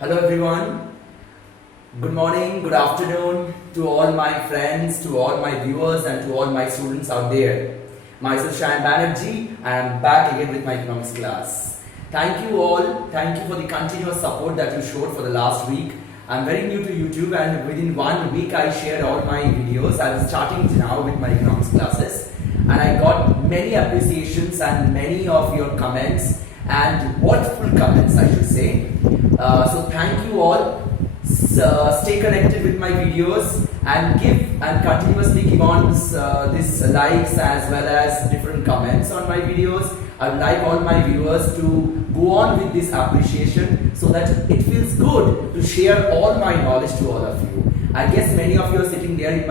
Hello everyone. Good morning, good afternoon to all my friends, to all my viewers and to all my students out there. Myself Shayan Banerjee and I am back again with my economics class. Thank you all. Thank you for the continuous support that you showed for the last week. I am very new to YouTube and within 1 week I shared all my videos. I am starting now with my economics classes and I got many appreciations and many of your comments and wonderful comments I should say. So thank you all. Stay connected with my videos and continuously give on this likes as well as different comments on my videos. I would like all my viewers to go on with this appreciation so that it feels good to share all my knowledge to all of you. I guess many of you are sitting there in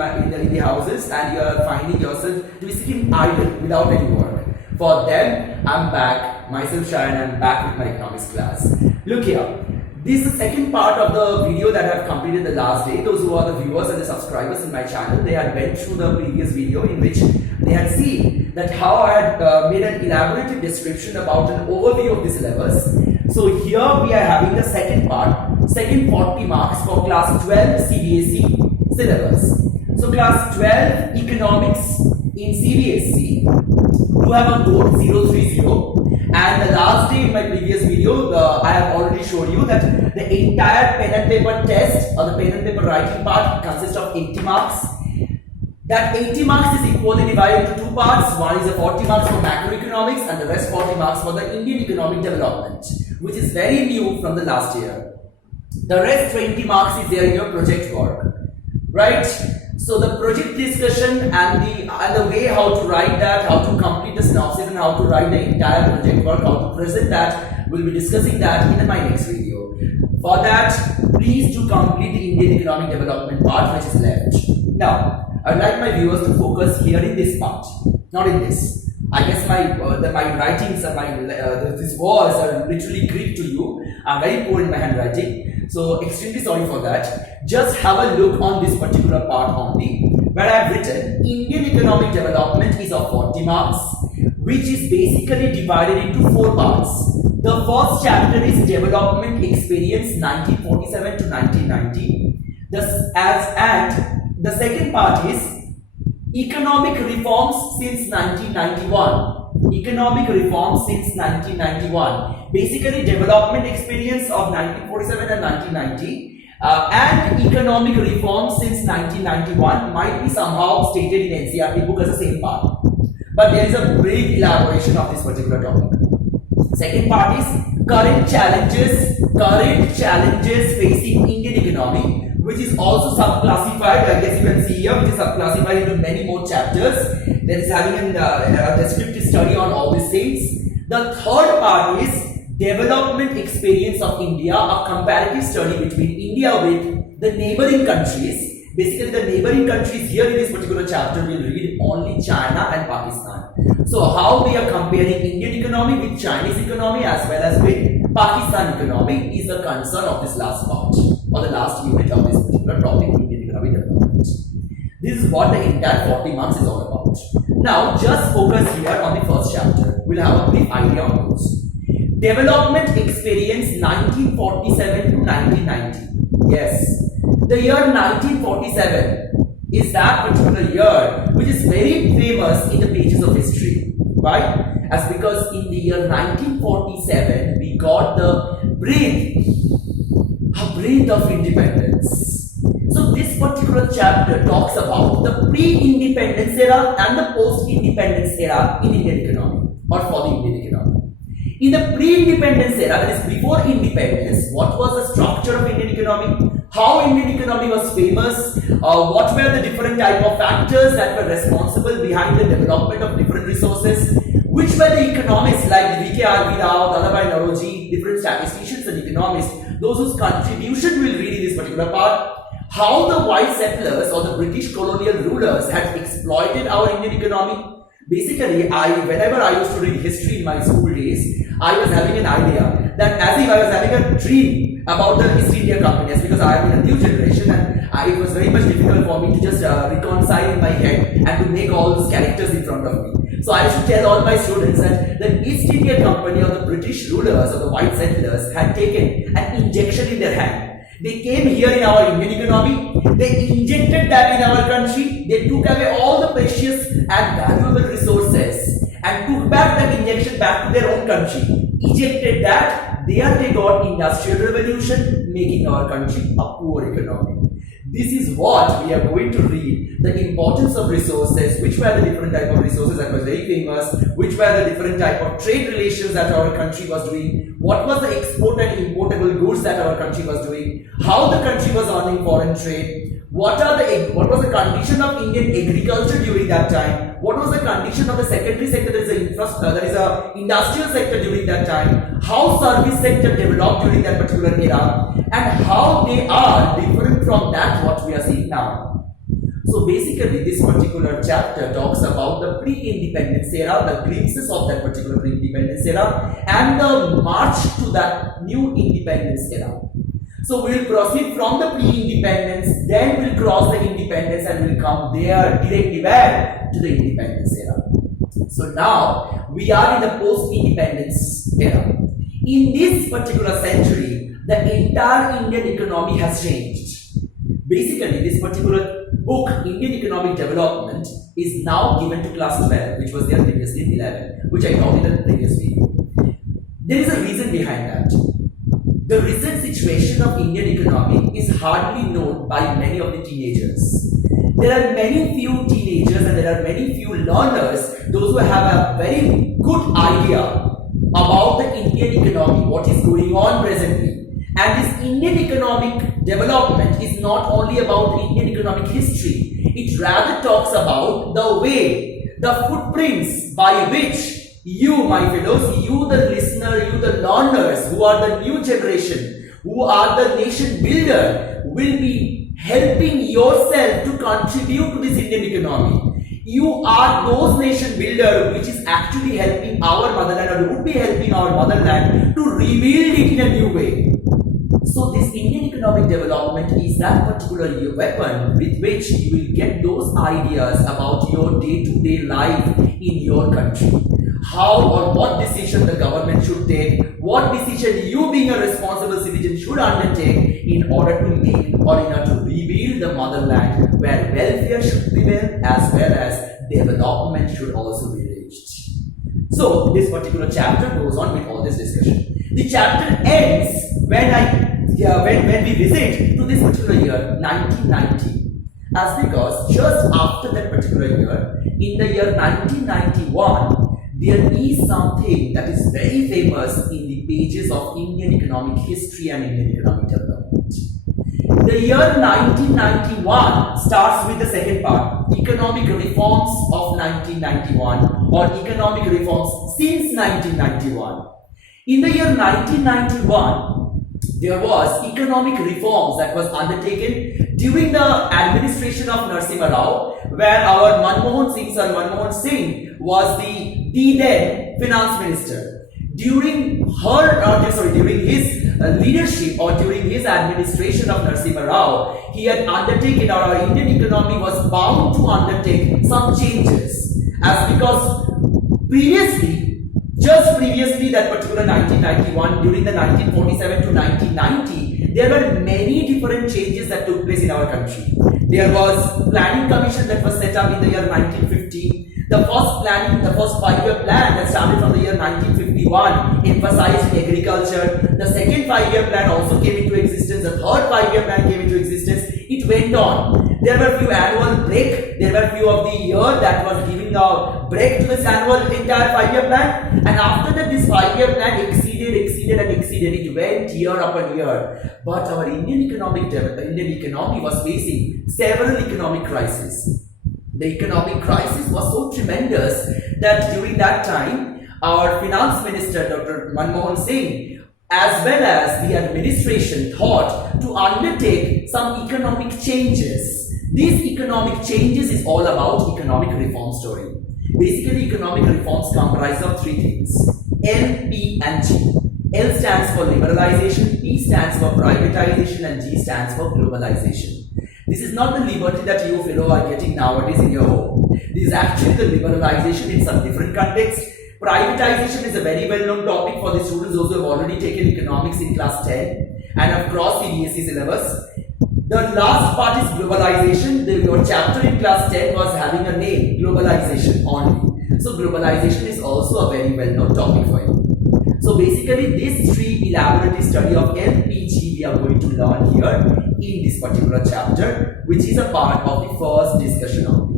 the houses and you are finding yourself to be sitting idle without any work. For them, I'm back, myself Shayan, I'm back with my economics class. Look here. This is the second part of the video that I have completed the last day. Those who are the viewers and the subscribers in my channel, they had went through the previous video in which they had seen that how I had made an elaborative description about an overview of the syllabus. So here we are having the second part, second 40 marks for class 12 Cbse syllabus. So class 12 economics in Cbse, you have a code 030. And the last day in my previous video, I have already showed you that the entire pen and paper test or the pen and paper writing part consists of 80 marks. That 80 marks is equally divided into two parts. One is a 40 marks for macroeconomics and the rest 40 marks for the Indian economic development, which is very new from the last year. The rest 20 marks is there in your project work, right? So the project discussion and the way how to write that, how to complete the synopsis and how to write the entire project work, how to present that, we'll be discussing that in my next video. For that, please do complete the Indian economic development part which is left. Now, I'd like my viewers to focus here in this part, not in this. I guess my writings and these words are literally Greek to you. I'm very poor in my handwriting, so extremely sorry for that. Just have a look on this particular part only, where I have written Indian economic development is of 40 marks, which is basically divided into 4 parts. The first chapter is development experience 1947 to 1990. The second part is economic reforms since 1991. Economic reforms since 1991. Basically development experience of 1947 and 1990. And economic reforms since 1991 might be somehow stated in NCERT book as the same part. But there is a big elaboration of this particular topic. Second part is current challenges facing Indian economy, which is also sub-classified, I guess you can see here, which is sub-classified into many more chapters. There is having a descriptive study on all these things. The third part is development experience of India, a comparative study between India with the neighboring countries. Basically, the neighboring countries here in this particular chapter will read only China and Pakistan. So, how we are comparing Indian economy with Chinese economy as well as with Pakistan economy is the concern of this last part or the last unit of this particular topic, Indian economic development. This is what the entire 40 marks is all about. Now, just focus here on the first chapter. We'll have a brief idea on those. Development experience 1947 to 1990. Yes, the year 1947 is that particular year which is very famous in the pages of history. Why? As because in the year 1947 we got the breath of independence. So this particular chapter talks about the pre-independence era and the post-independence era in Indian economy or for the Indian economy. In the pre-independence era, that is before independence, what was the structure of Indian economy? How Indian economy was famous? What were the different type of factors that were responsible behind the development of different resources? Which were the economists like V.K. Rao, Dalabhai Naoroji, different statisticians and economists, those whose contribution we'll read in this particular part? How the white settlers or the British colonial rulers had exploited our Indian economy? Basically, whenever I used to read history in my school days, I was having an idea that as if I was having a dream about the East India Company, because I am in a new generation and it was very much difficult for me to just reconcile in my head and to make all those characters in front of me. So I used to tell all my students that the East India Company or the British rulers or the white settlers had taken an injection in their hand They came here in our Indian economy, they injected that in our country, they took away all the precious and valuable resources and took back that injection back to their own country, ejected that, there they got industrial revolution, making our country a poor economy. This is what we are going to read, the importance of resources, which were the different type of resources that was very famous, which were the different type of trade relations that our country was doing, what was the export and importable goods that our country was doing, how the country was earning foreign trade, what was the condition of Indian agriculture during that time, what was the condition of the secondary sector, there is a industrial sector during that time, how service sector developed during that particular era, and how they are different from that what we are seeing now. So basically this particular chapter talks about the pre-independence era, the glimpses of that particular pre-independence era, and the march to that new independence era. So we will proceed from the pre-independence, then we'll cross the independence and we'll come there directly back to the independence era. So now we are in the post-independence era. In this particular century, the entire Indian economy has changed. Basically, this particular book, Indian Economic Development, is now given to class 12, which was there previously in 11, which I taught in the previous video. There is a reason behind that. The recent situation of Indian economy is hardly known by many of the teenagers. There are many few teenagers and there are many few learners, those who have a very good idea about the Indian economy, what is going on presently. And this Indian economic development is not only about the Indian economic history, it rather talks about the way, the footprints by which you, my fellows, you the listener, you the learners, who are the new generation, who are the nation builder, will be helping yourself to contribute to this Indian economy. You are those nation builder which is actually helping our motherland, or would be helping our motherland to rebuild it in a new way. So this Indian economic development is that particular weapon with which you will get those ideas about your day-to-day life in your country. How or what decision the government should take, what decision you being a responsible citizen should undertake in order to make or in order to rebuild the motherland where welfare should prevail as well as development should also be reached. So this particular chapter goes on with all this discussion. The chapter ends when we visit to this particular year 1990, as because just after that particular year, in the year 1991, there is something that is very famous in the pages of Indian economic history and Indian economic development. The year 1991 starts with the second part, economic reforms of 1991 or economic reforms since 1991. In the year 1991, there was economic reforms that was undertaken during the administration of Narasimha Rao, where our Manmohan Singh was the then finance minister. During his leadership or during his administration of Narasimha Rao, he had undertaken, or our Indian economy was bound to undertake some changes, as because just previously that particular 1991, during the 1947 to 1990, there were many different changes that took place in our country. There was planning commission that was set up in the year 1950. The first 5-year plan that started from the year 1951 emphasized agriculture. The second 5-year plan also came into existence. The third 5-year plan came into existence. It went on. There were few annual break. There were few of the year that was giving a break to this annual entire 5-year plan. And after that, this 5-year plan exceeded. It went year upon year. But our Indian economy was facing several economic crises. The economic crisis was so tremendous that during that time, our finance minister, Dr. Manmohan Singh, as well as the administration, thought to undertake some economic changes. These economic changes is all about economic reform story. Basically, economic reforms comprise of three things: L, P and G. L stands for liberalization, P stands for privatization and G stands for globalization. This is not the liberty that you fellow are getting nowadays in your home. This is actually the liberalization in some different context. Privatization is a very well-known topic for the students, those who have already taken economics in class 10. and across Cbse syllabus. The last part is globalization. Your chapter in class 10 was having a name, globalization only. So globalization is also a very well-known topic for you. So basically this 3 elaborate study of LPG we are going to learn here in this particular chapter, which is a part of the first discussion only.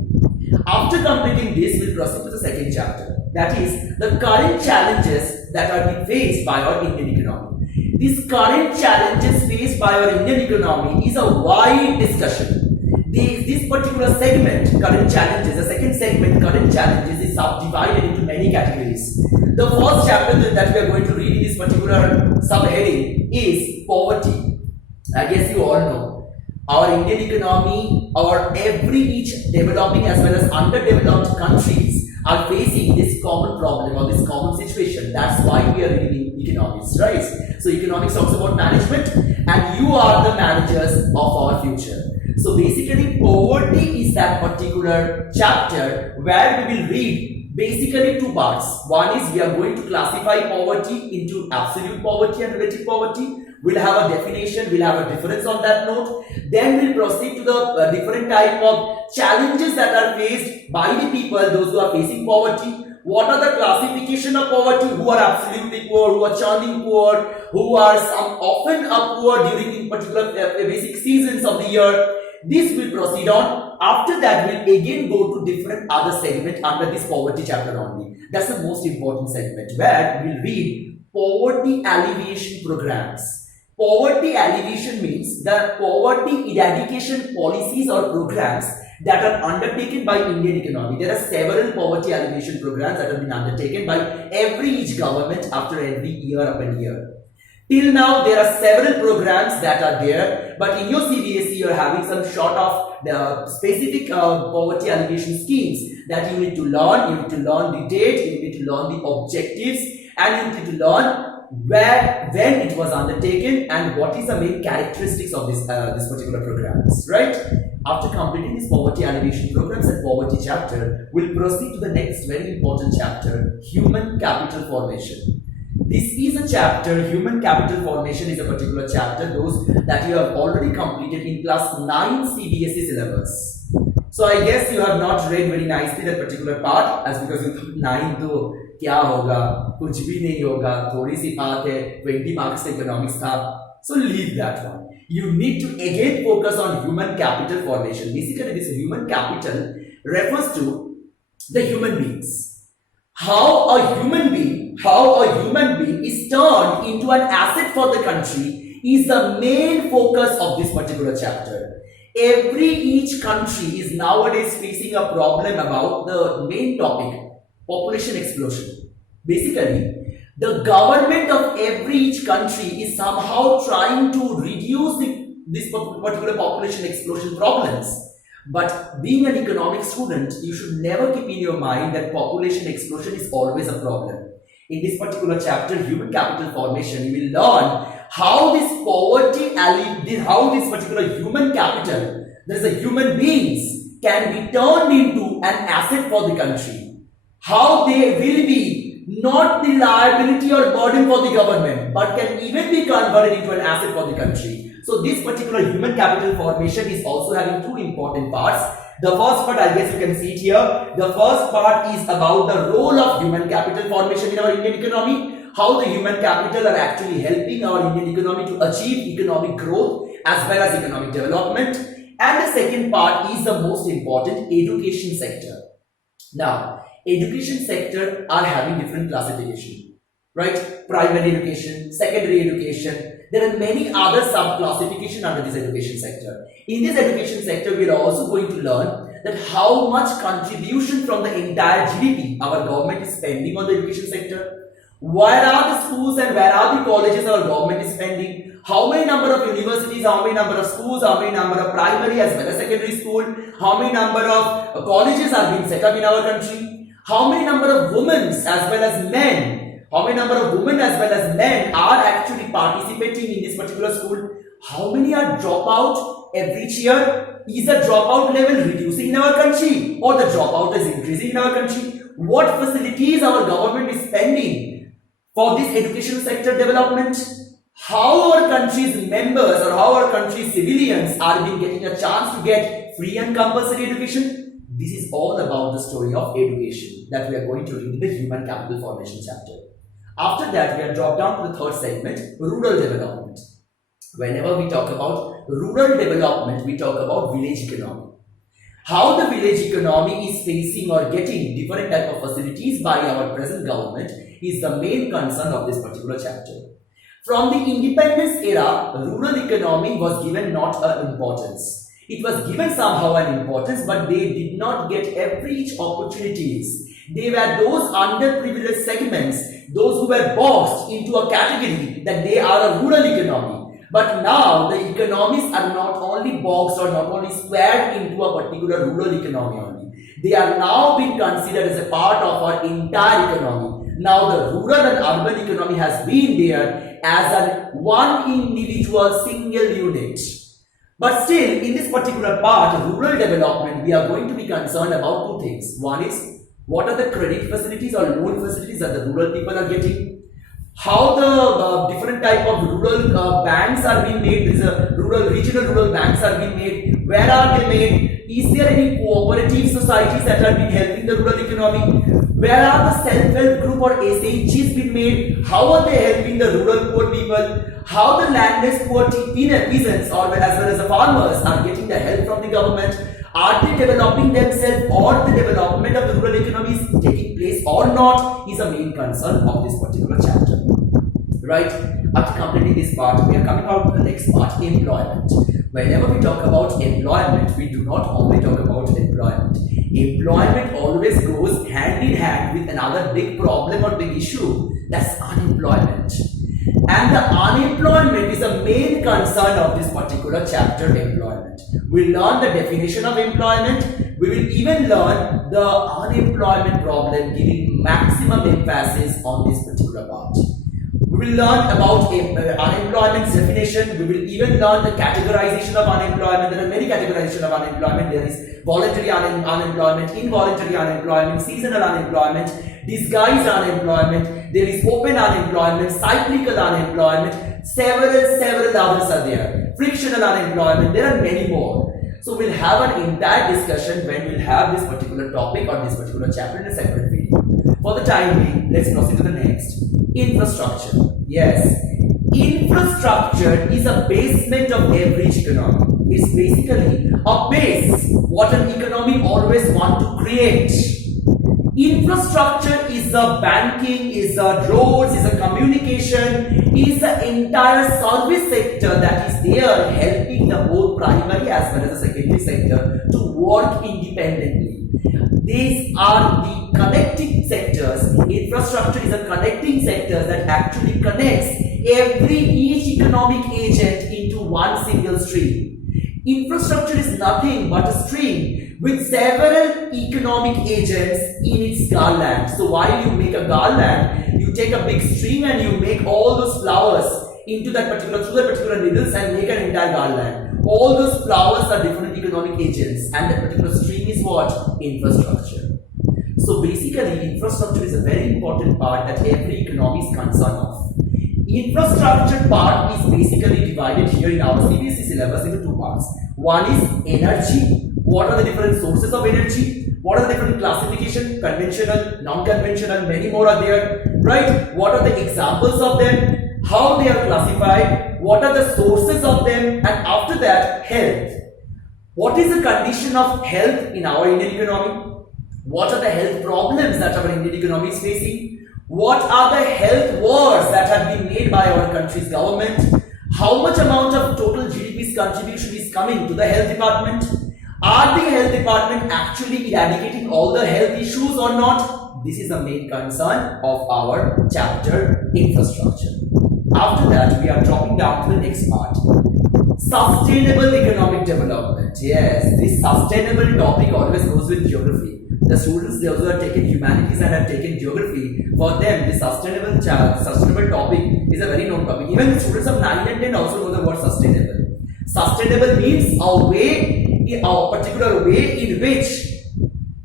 After completing this, we'll proceed to the second chapter. That is the current challenges that are being faced by our Indian economy. These current challenges faced by our Indian economy is a wide discussion. This particular segment, current challenges, the second segment, current challenges, is subdivided into many categories. The first chapter that we are going to read in this particular subheading is poverty. I guess you all know our Indian economy, our each developing as well as underdeveloped countries are facing this common problem or this common situation. That's why we are reading economics, right? So economics talks about management, and you are the managers of our future. So basically poverty is that particular chapter where we will read basically 2 parts. One is we are going to classify poverty into absolute poverty and relative poverty. We'll have a definition, we'll have a difference on that note. Then we'll proceed to the different type of challenges that are faced by the people, those who are facing poverty. What are the classification of poverty? Who are absolutely poor, who are churning poor, who are often poor during in particular basic seasons of the year. This will proceed on. After that, we'll again go to different other segment under this poverty chapter only. That's the most important segment where we'll read poverty alleviation programs. Poverty alleviation means the poverty eradication policies or programs that are undertaken by Indian economy. There are several poverty alleviation programs that have been undertaken by each government after every year upon year. Till now, there are several programs that are there, but in your Cbse, you are having some sort of the specific poverty alleviation schemes that you need to learn. You need to learn the date, you need to learn the objectives, and you need to learn when it was undertaken and what is the main characteristics of this particular programs, right? After completing this poverty alleviation programs and poverty chapter, we'll proceed to the next very important chapter, human capital formation. This is a chapter, human capital formation is a particular chapter, those that you have already completed in class 9 Cbse syllabus. So I guess you have not read very nicely that particular part, as because you thought 9 to kya hoga, kuch bhi nahi hoga, thodi si baat hai, 20 marks economics tha. So leave that one. You need to again focus on human capital formation. Basically, this human capital refers to the human beings. How a human being is turned into an asset for the country is the main focus of this particular chapter. Each country is nowadays facing a problem about the main topic, population explosion. Basically, the government of each country is somehow trying to reduce this particular population explosion problems. But being an economics student, you should never keep in your mind that population explosion is always a problem. In this particular chapter, human capital formation, you will learn how this particular human capital, there's a human beings, can be turned into an asset for the country. How they will be not the liability or burden for the government, but can even be converted into an asset for the country. So this particular human capital formation is also having 2 important parts. The first part, I guess you can see it here. The first part is about the role of human capital formation in our Indian economy. How the human capital are actually helping our Indian economy to achieve economic growth as well as economic development. And the second part is the most important, education sector. Now, education sector are having different classification, right? Primary education, secondary education. There are many other sub-classification under this education sector. In this education sector, we are also going to learn that how much contribution from the entire GDP our government is spending on the education sector. Where are the schools and where are the colleges our government is spending? How many number of universities, how many number of schools, how many number of primary as well as secondary school, how many number of colleges are being set up in our country? How many number of women as well as men? How many number of women as well as men are actually participating in this particular school? How many are dropout every year? Is the dropout level reducing in our country or the dropout is increasing in our country? What facilities our government is spending for this education sector development? how our country's members or how our country's civilians are being getting a chance to get free and compulsory education. This is all about the story of education that we are going to read in the Human Capital Formation chapter. After that, we are dropped down to the third segment, rural development. Whenever we talk about rural development, we talk about village economy. How the village economy is facing or getting different type of facilities by our present government is the main concern of this particular chapter. From the independence era, rural economy was given not an importance. It was given somehow an importance, but they did not get average opportunities. They were those underprivileged segments, those who were boxed into a category that they are a rural economy. But now the economies are not only boxed or not only squared into a particular rural economy only. They are now being considered as a part of our entire economy. Now the rural and urban economy has been there as a one individual single unit. But still, in this particular part, rural development, we are going to be concerned about two things. One is, what are the credit facilities or loan facilities that the rural people are getting? How the different type of rural banks are being made, regional rural banks are being made, where are they made, is there any cooperative societies that are being helping the rural economy, where are the self-help group or SHGs being made, how are they helping the rural poor people, how the landless poor peasants or as well as the farmers are getting the help from the government, are they developing themselves or the development of the rural economy is taking place or not is a main concern of this particular chapter. Right? After completing this part, we are coming out to the next part, employment. Whenever we talk about employment, we do not only talk about employment. Employment always goes hand in hand with another big problem or big issue, that's unemployment. And the unemployment is a main concern of this particular chapter, employment. We'll learn the definition of employment. We will even learn the unemployment problem, giving maximum emphasis on this particular part. We will learn about unemployment's definition. We will even learn the categorization of unemployment. There are many categorizations of unemployment. There is voluntary unemployment, involuntary unemployment, seasonal unemployment, disguised unemployment. There is open unemployment, cyclical unemployment. Several others are there. Frictional unemployment. There are many more. So we'll have an entire discussion when we'll have this particular topic or this particular chapter in a separate video. For the time being, let's proceed to the next. Infrastructure. Yes, infrastructure is a basement of every economy. It's basically a base what an economy always want to create. Infrastructure is the banking, is the roads, is the communication, is the entire service sector that is there helping the both primary as well as the secondary sector to work independently. These are the connecting sectors. Infrastructure is a connecting sector that actually connects each economic agent into one single stream. Infrastructure is nothing but a stream with several economic agents in its garland. So while you make a garland, you take a big string and you make all those flowers into that particular, through that particular needles and make an entire garland. All those flowers are different economic agents and that particular string is what? Infrastructure. So basically, infrastructure is a very important part that every economy is concerned of. Infrastructure part is basically divided here in our Cbse syllabus into two parts. One is energy. What are the different sources of energy? What are the different classification? Conventional, non-conventional, many more are there. Right? What are the examples of them? How they are classified? What are the sources of them? And after that, health. What is the condition of health in our Indian economy? What are the health problems that our Indian economy is facing? What are the health wars that have been made by our country's government? How much amount of total GDP's contribution is coming to the health department? Are the health department actually eradicating all the health issues or not? This is the main concern of our chapter, infrastructure. After that, we are dropping down to the next part. Sustainable economic development. Yes, this sustainable topic always goes with geography. The students, those who have taken humanities and have taken geography, for them, the sustainable topic is a very known topic. Even the students of 9 and 10 also know the word sustainable. Sustainable means a particular way in which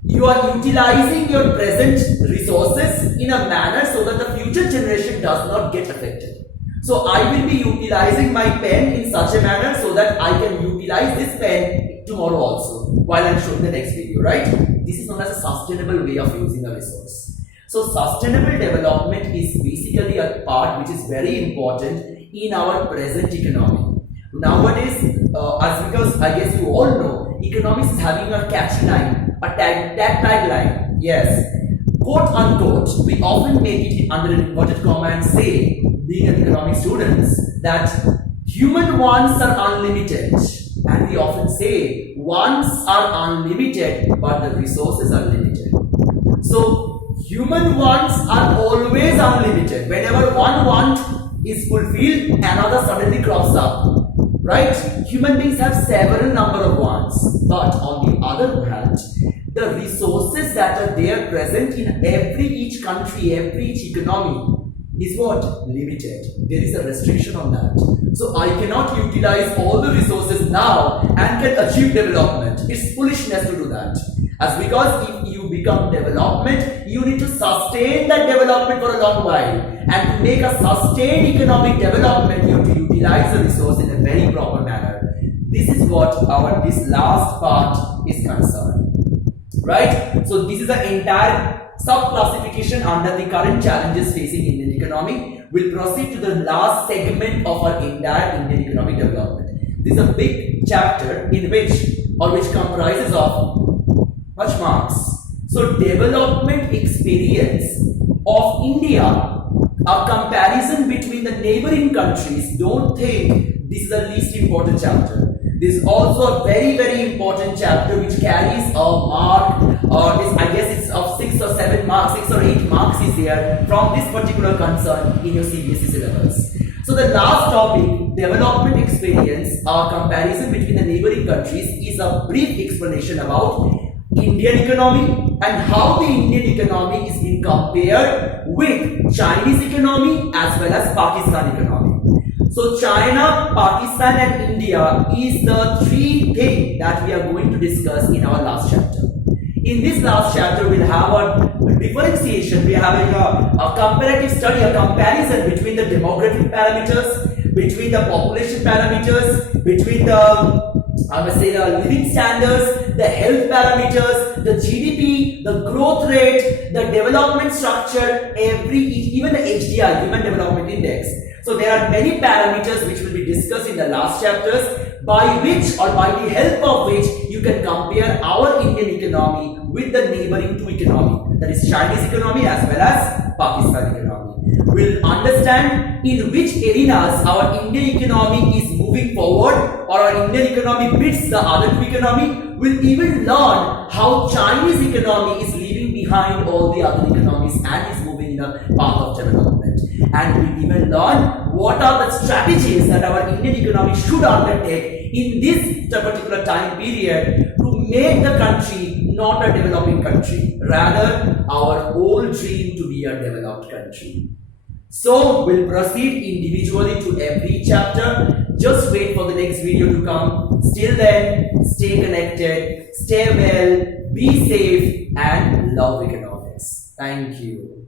you are utilizing your present resources in a manner so that the future generation does not get affected. So I will be utilizing my pen in such a manner so that I can utilize this pen tomorrow also while I'm showing the next video, right? This is known as a sustainable way of using a resource. So sustainable development is basically a part which is very important in our present economy. Nowadays, because I guess you all know, economics is having a catchy line, a tagline. Yes, quote unquote, we often make it under an inverted comma and say, being an economic students, that human wants are unlimited. And we often say, wants are unlimited, but the resources are limited. So, human wants are always unlimited. Whenever one want is fulfilled, another suddenly crops up. Right? Human beings have several number of wants. But on the other hand, the resources that are there present in each country, each economy is what? Limited. There is a restriction on that. So I cannot utilize all the resources now and can achieve development. It's foolishness to do that. As because if you become development, you need to sustain that development for a long while. And to make a sustained economic development, you have to utilize the resource in a very proper manner. This is what this last part is concerned. Right? So this is the entire sub-classification under the current challenges facing Indian economy. We'll proceed to the last segment of our entire Indian economic development. This is a big chapter in which comprises of much marks. So development experience of India, a comparison between the neighboring countries. Don't think this is the least important chapter. This is also a very, very important chapter which carries a mark, I guess it's of 6 or 7 marks, 6 or 8 marks is there from this particular concern in your Cbse syllabus. So the last topic, development experience, a comparison between the neighboring countries, is a brief explanation about Indian economy and how the Indian economy is being compared with Chinese economy as well as Pakistan economy. So China, Pakistan and India is the three things that we are going to discuss in our last chapter. In this last chapter, we'll have a differentiation, we have a comparative study, a comparison between the demographic parameters, between the population parameters, between the the living standards, the health parameters, the GDP, the growth rate, the development structure, even the HDI, Human Development Index. So there are many parameters which will be discussed in the last chapters, by which or by the help of which you can compare our Indian economy with the neighboring two economy, that is Chinese economy as well as Pakistan economy. We'll understand in which arenas our Indian economy is moving forward or our Indian economy beats the other two economy. We'll even learn how Chinese economy is leaving behind all the other economies and is moving in a path of development. And we'll even learn what are the strategies that our Indian economy should undertake in this particular time period to make the country not a developing country, rather our whole dream to be a developed country. So we'll proceed individually to every chapter. Just wait for the next video to come. Till then, stay connected, stay well, be safe and love economics. Thank you.